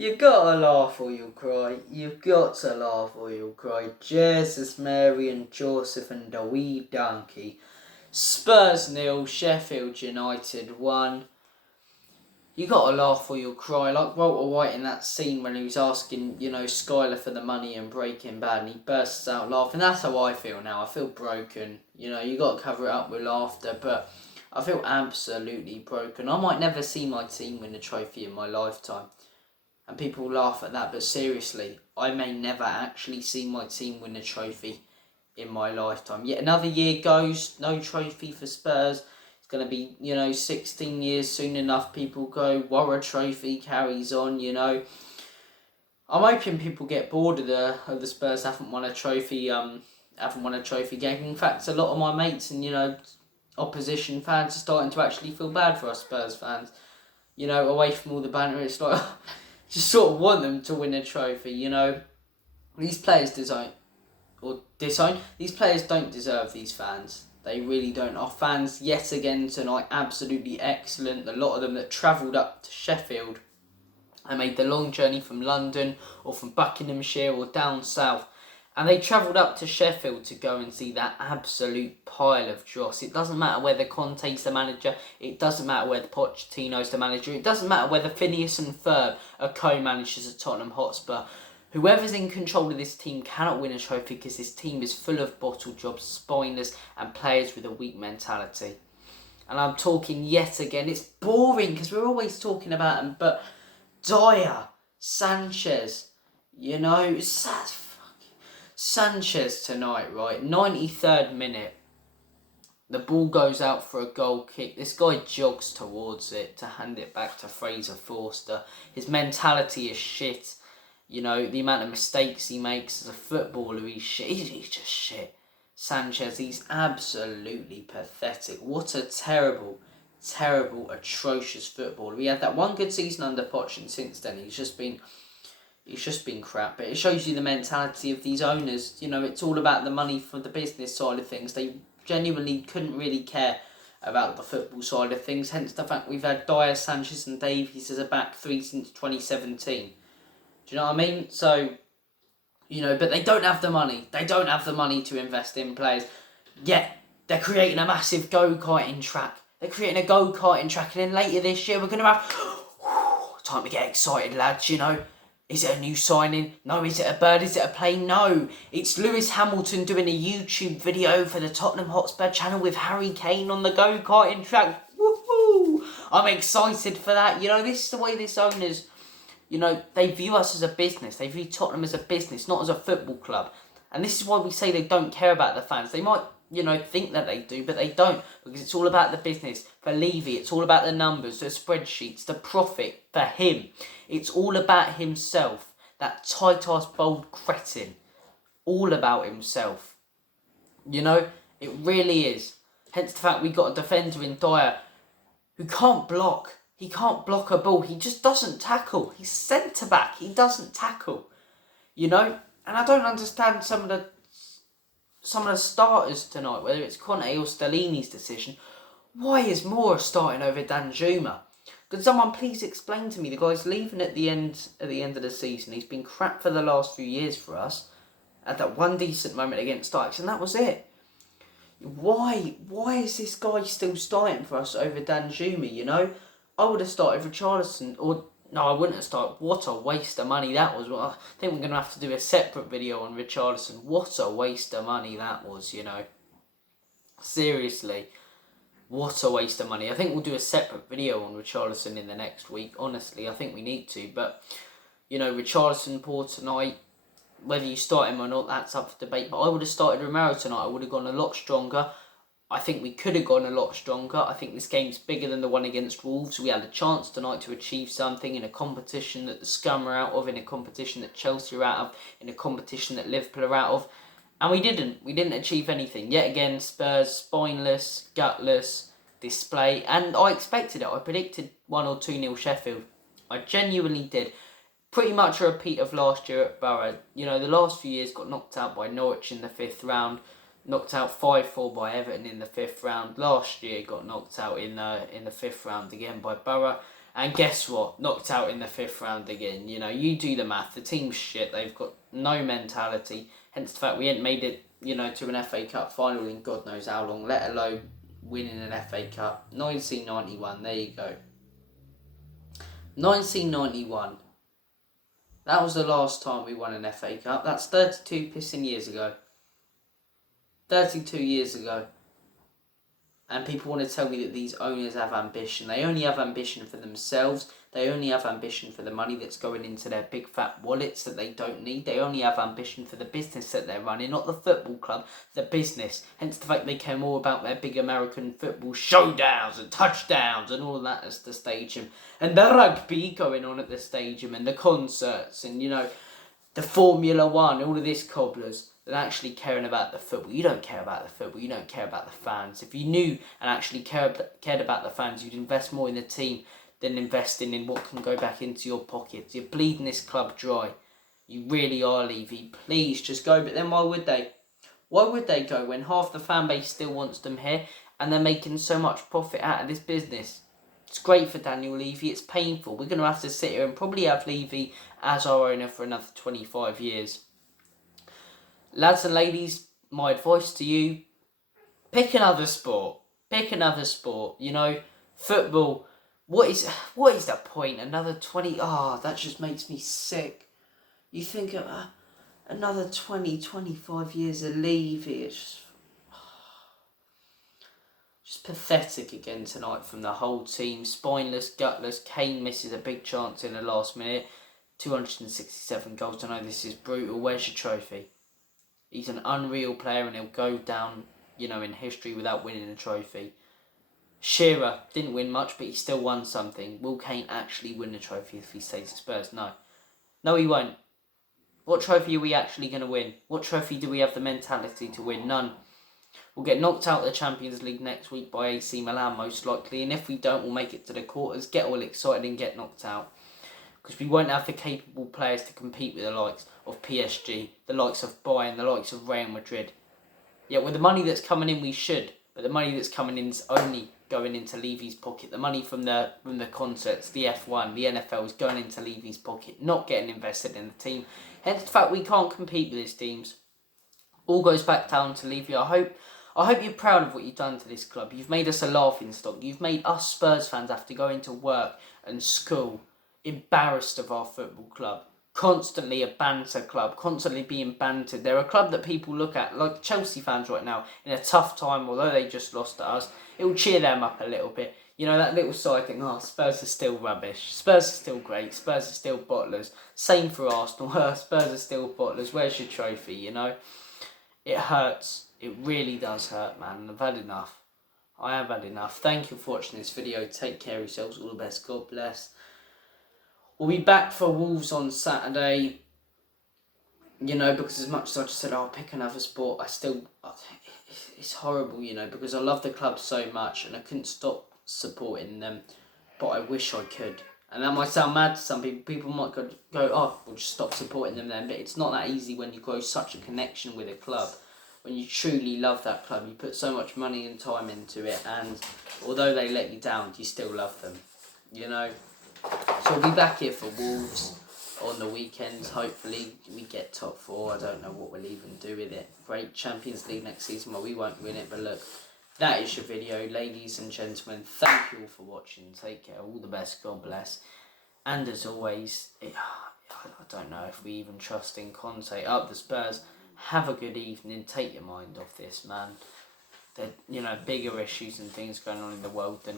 You've got to laugh or you'll cry. You've got to laugh or you'll cry. Jesus, Mary and Joseph and the wee donkey. Spurs 0, Sheffield United 1. You got to laugh or you'll cry. Like Walter White in that scene when he was asking, Skylar for the money and Breaking Bad, and he bursts out laughing. That's how I feel now. I feel broken. You got to cover it up with laughter, but I feel absolutely broken. I might never see my team win a trophy in my lifetime. And people laugh at that, but seriously, I may never actually see my team win a trophy in my lifetime. Yet another year goes, no trophy for Spurs. It's going to be, 16 years soon enough. People go, Warra Trophy carries on, I'm hoping people get bored of the Spurs haven't won a trophy game. In fact, a lot of my mates and, opposition fans are starting to actually feel bad for us Spurs fans. Away from all the banter, it's like... just sort of want them to win a trophy, These players These players don't deserve these fans. They really don't. Our fans, yet again tonight, absolutely excellent. A lot of them that travelled up to Sheffield and made the long journey from London or from Buckinghamshire or down south. And they travelled up to Sheffield to go and see that absolute pile of dross. It doesn't matter whether Conte's the manager. It doesn't matter whether Pochettino's the manager. It doesn't matter whether Phineas and Ferb are co-managers at Tottenham Hotspur. Whoever's in control of this team cannot win a trophy because this team is full of bottle jobs, spineless and players with a weak mentality. And I'm talking yet again. It's boring because we're always talking about them. But Dyer, Sanchez, Sanchez tonight, right? 93rd minute. The ball goes out for a goal kick. This guy jogs towards it to hand it back to Fraser Forster. His mentality is shit. The amount of mistakes he makes as a footballer, he's shit. He's just shit. Sanchez, he's absolutely pathetic. What a terrible, atrocious footballer. He had that one good season under Poch, and since then he's just been crap. But it shows you the mentality of these owners. It's all about the money for the business side of things. They genuinely couldn't really care about the football side of things. Hence the fact we've had Dyer, Sanchez and Davies as a back three since 2017. Do you know what I mean? So, but they don't have the money. They don't have the money to invest in players. Yet, they're creating a massive go-karting track. They're creating a go-karting track. And then later this year, we're going to have... time to get excited, lads, Is it a new signing? No. Is it a bird? Is it a plane? No. It's Lewis Hamilton doing a YouTube video for the Tottenham Hotspur channel with Harry Kane on the go-karting track. Woohoo! I'm excited for that. This is the way this owners... they view us as a business. They view Tottenham as a business, not as a football club. And this is why we say they don't care about the fans. They might, think that they do, but they don't. Because it's all about the business. For Levy, it's all about the numbers, the spreadsheets, the profit. For him, it's all about himself. That tight-ass, bold cretin. All about himself. It really is. Hence the fact we got a defender in Dyer who can't block. He can't block a ball. He just doesn't tackle. He's centre-back. He doesn't tackle. And I don't understand some of the starters tonight, whether it's Conte or Stellini's decision. Why is Moura starting over Danjuma? Could someone please explain to me? The guy's leaving at the end of the season. He's been crap for the last few years for us. Had that one decent moment against Ajax, and that was it. Why is this guy still starting for us over Danjuma, I would have started Richarlison, or no, I wouldn't have started. What a waste of money that was. I think we're going to have to do a separate video on Richarlison. What a waste of money that was, Seriously, what a waste of money. I think we'll do a separate video on Richarlison in the next week. Honestly, I think we need to. But, Richarlison poor tonight. Whether you start him or not, that's up for debate. But I would have started Romero tonight. I would have gone a lot stronger. I think we could have gone a lot stronger. I think this game's bigger than the one against Wolves. We had a chance tonight to achieve something in a competition that the Scum are out of, in a competition that Chelsea are out of, in a competition that Liverpool are out of. And we didn't. We didn't achieve anything. Yet again, Spurs, spineless, gutless display. And I expected it. I predicted 1 or 2-0 Sheffield. I genuinely did. Pretty much a repeat of last year at Borough. The last few years got knocked out by Norwich in the 5th round. Knocked out 5-4 by Everton in the 5th round. Last year got knocked out in the 5th round again by Borough. And guess what? Knocked out in the 5th round again. You know, you do the math. The team's shit. They've got no mentality. Hence the fact we hadn't made it, you know, to an FA Cup final in God knows how long, let alone winning an FA Cup. 1991, there you go. 1991. That was the last time we won an FA Cup. That's 32 pissing years ago. 32 years ago. And people want to tell me that these owners have ambition. They only have ambition for themselves. They only have ambition for the money that's going into their big fat wallets that they don't need. They only have ambition for the business that they're running, not the football club, the business. Hence the fact they care more about their big American football showdowns and touchdowns and all of that as the stadium. And the rugby going on at the stadium and the concerts and, you know, the Formula One, all of this cobblers. Than actually caring about the football. You don't care about the football. You don't care about the fans. If you knew and actually cared about the fans, you'd invest more in the team than investing in what can go back into your pockets. You're bleeding this club dry. You really are, Levy. Please, just go. But then why would they? Why would they go when half the fan base still wants them here and they're making so much profit out of this business? It's great for Daniel Levy. It's painful. We're going to have to sit here and probably have Levy as our owner for another 25 years. Lads and ladies, my advice to you, pick another sport. Pick another sport. You know, football, what is the point? Another 20, that just makes me sick. You think of another 20, 25 years of Levy, it's just pathetic again tonight from the whole team. Spineless, gutless. Kane misses a big chance in the last minute. 267 goals. I know this is brutal. Where's your trophy? He's an unreal player and he'll go down, you know, in history without winning a trophy. Shearer didn't win much, but he still won something. Will Kane actually win the trophy if he stays at Spurs? No. No, he won't. What trophy are we actually going to win? What trophy do we have the mentality to win? None. We'll get knocked out of the Champions League next week by AC Milan most likely, and if we don't, we'll make it to the quarters, get all excited and get knocked out. Because we won't have the capable players to compete with the likes of PSG, the likes of Bayern, the likes of Real Madrid. Yeah, with the money that's coming in, we should. But the money that's coming in is only going into Levy's pocket. The money from the concerts, the F1, the NFL is going into Levy's pocket, not getting invested in the team. Hence the fact we can't compete with his teams. All goes back down to Levy. I hope you're proud of what you've done to this club. You've made us a laughing stock. You've made us Spurs fans have to go into work and school embarrassed of our football club. Constantly a banter club, constantly being bantered. They're a club that people look at, like Chelsea fans right now, in a tough time, although they just lost to us. It will cheer them up a little bit. You know, that little side thing, Spurs are still rubbish. Spurs are still great. Spurs are still bottlers. Same for Arsenal. Spurs are still bottlers. Where's your trophy, you know? It hurts. It really does hurt, man. I've had enough. I have had enough. Thank you for watching this video. Take care of yourselves. All the best. God bless. We'll be back for Wolves on Saturday. You know, because as much as I just said, I'll pick another sport, it's horrible, you know, because I love the club so much and I couldn't stop supporting them, but I wish I could. And that might sound mad to some people. People might go, we'll just stop supporting them then. But it's not that easy when you grow such a connection with a club. When you truly love that club, you put so much money and time into it, and although they let you down, you still love them, you know. So we'll be back here for Wolves on the weekends. Hopefully we get top 4. I don't know what we'll even do with it. Great Champions League next season, well, we won't win it, but look, that is your video, ladies and gentlemen. Thank you all for watching. Take care. All the best. God bless. And as always, I don't know if we even trust in Conte. Up the Spurs. Have a good evening. Take your mind off this, man. There, you know, bigger issues and things going on in the world than